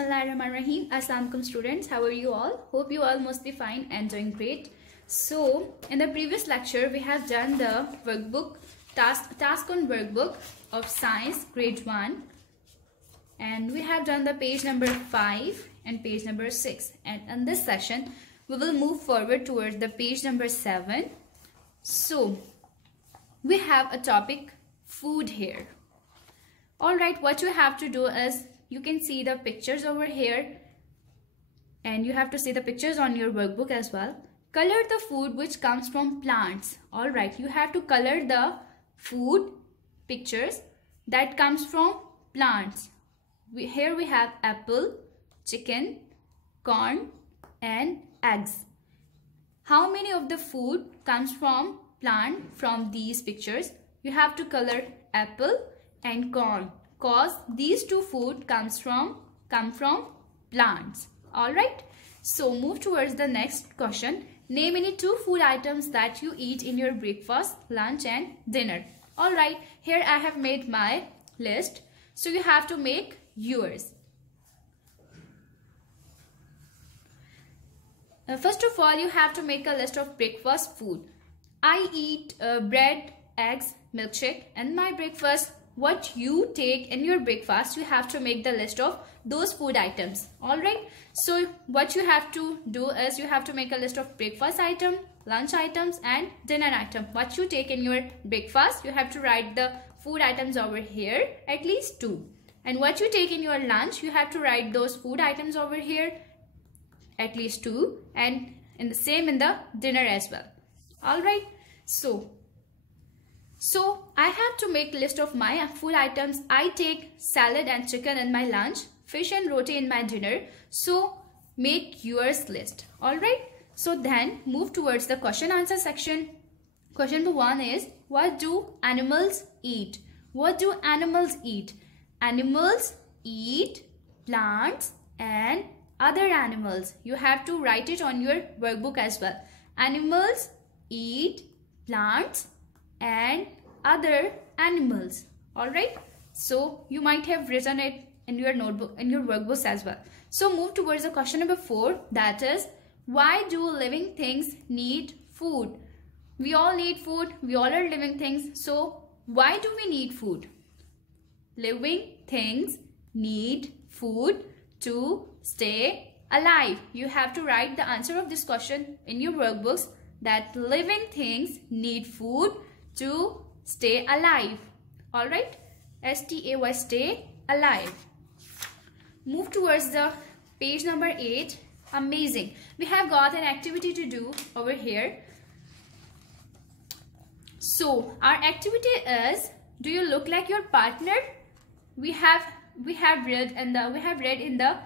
Bismillahirrahmanirrahim. Assalamualaikum students. How are you all? Hope you all must be fine and doing great. So, in the previous lecture, we have done the workbook, task on workbook of science grade 1. And we have done the page number 5 and page number 6. And in this session, we will move forward towards the page number 7. So, we have a topic, food here. Alright, what you have to do is, you can see the pictures over here and you have to see the pictures on your workbook as well. Color the food which comes from plants. Alright, you have to color the food pictures that comes from plants. Here we have apple, chicken, corn and eggs. How many of the food comes from plant from these pictures? You have to color apple and corn. Cause these two food come from plants. Alright. So move towards the next question. Name any two food items that you eat in your breakfast, lunch and dinner. Alright. Here I have made my list. So you have to make yours. First of all, you have to make a list of breakfast food. I eat bread, eggs, milkshake and my breakfast. What you take in your breakfast, you have to make the list of those food items. Alright. So what you have to do is you have to make a list of breakfast item, lunch items and dinner item. What you take in your breakfast, you have to write the food items over here, at least 2. And what you take in your lunch, you have to write those food items over here, at least 2. And in the same in the dinner as well. Alright. So I have to make list of my food items. I take salad and chicken in my lunch, fish and roti in my dinner. So make yours list. Alright. So then move towards the question answer section. Question number 1 is, what do animals eat? What do animals eat? Animals eat plants and other animals. You have to write it on your workbook as well. Animals eat plants and other animals. Alright. So you might have written it in your notebook, in your workbooks as well. So move towards the question number 4. That is, why do living things need food? We all need food. We all are living things. So why do we need food? Living things need food to stay alive. You have to write the answer of this question in your workbooks, that living things need food to stay alive. Alright. S-T-A-Y, stay alive. Move towards the page number 8. Amazing. We have got an activity to do over here. So our activity is, do you look like your partner? We have read in the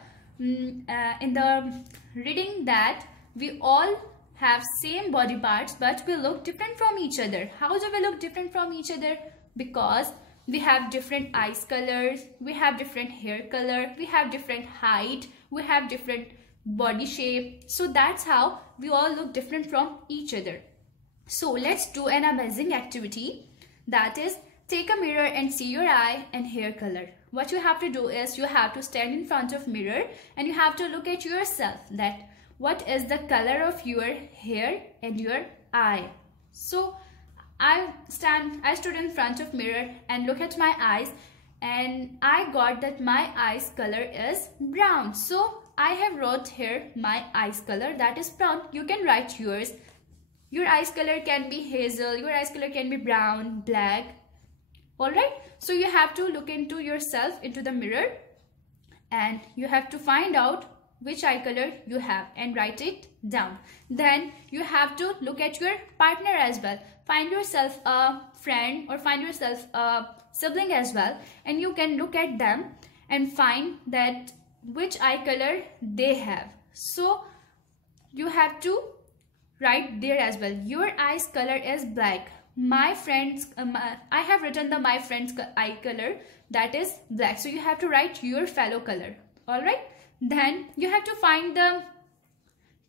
reading that we all have same body parts but we look different from each other. How do we look different from each other? Because we have different eyes colors, we have different hair color, we have different height, we have different body shape. So that's how we all look different from each other. So let's do an amazing activity, that is, take a mirror and see your eye and hair color. What you have to do is you have to stand in front of mirror and you have to look at yourself, that what is the color of your hair and your eye. So I stood in front of mirror and look at my eyes and I got that my eyes color is brown. So I have wrote here my eyes color, that is brown. You can write yours. Your eyes color can be hazel, your eyes color can be brown, black. Alright. So you have to look into yourself into the mirror and you have to find out which eye color you have and write it down. Then you have to look at your partner as well. Find yourself a friend or find yourself a sibling as well, and you can look at them and find that which eye color they have. So you have to write there as well. Your eyes color is black. My friends, I have written my friend's eye color, that is black. So you have to write your fellow color. Alright. Then you have to find the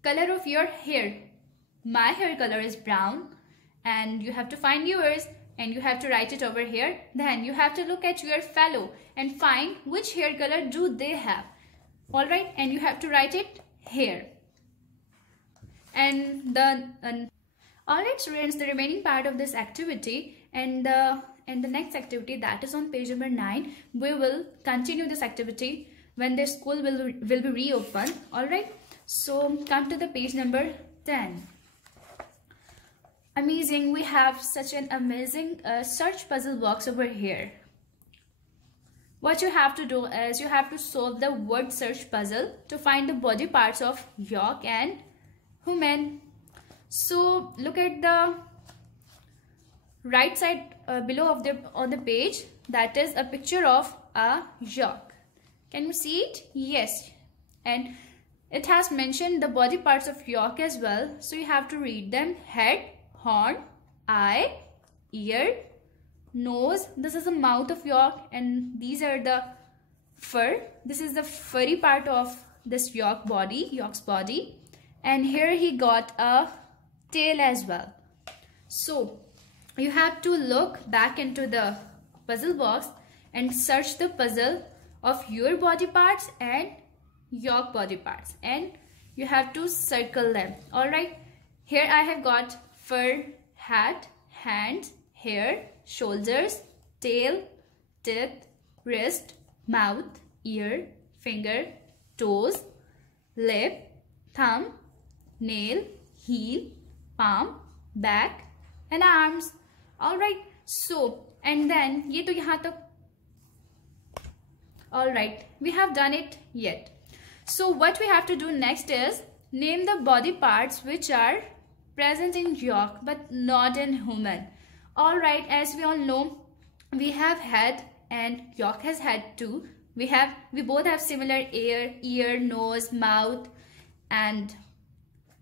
color of your hair. My hair color is brown and you have to find yours and you have to write it over here. Then you have to look at your fellow and find which hair color do they have. All right, and you have to write it here. And the all right, students, the remaining part of this activity and the next activity, that is on page number 9. We will continue this activity when the school will be reopened. All right, so come to the page number 10. Amazing, we have such an amazing search puzzle box over here. What you have to do is you have to solve the word search puzzle to find the body parts of yak and human. So look at the right side below of on the page. That is a picture of a yak. Can you see it? Yes. And it has mentioned the body parts of yak as well. So you have to read them: head, horn, eye, ear, nose. This is the mouth of yak, and these are the fur. This is the furry part of this yak's body. And here he got a tail as well. So you have to look back into the puzzle box and search the puzzle of your body parts and yak body parts, and you have to circle them. All right, here I have got fur, hat, hands, hair, shoulders, tail, teeth, wrist, mouth, ear, finger, toes, lip, thumb, nail, heel, palm, back and arms. All right, so and then ye to yahan tak. All right, we have done it yet. So what we have to do next is name the body parts which are present in yak but not in human. All right, as we all know, we have head and yak has head too. We both have similar ear, nose, mouth and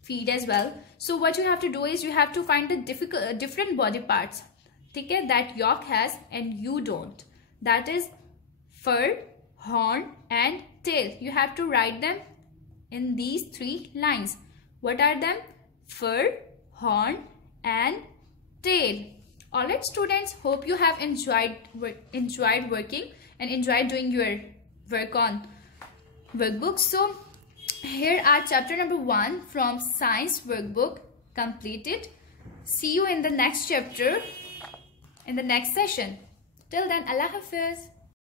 feet as well. So what you have to do is you have to find the different body parts, okay, that yak has and you don't. That is fur, horn and tail. You have to write them in these 3 lines. What are them? Fur, horn and tail. All right, students, hope you have enjoyed working and enjoyed doing your work on workbook. So here are chapter number 1 from science workbook completed. See you in the next chapter in the next session. Till then, Allah Hafiz.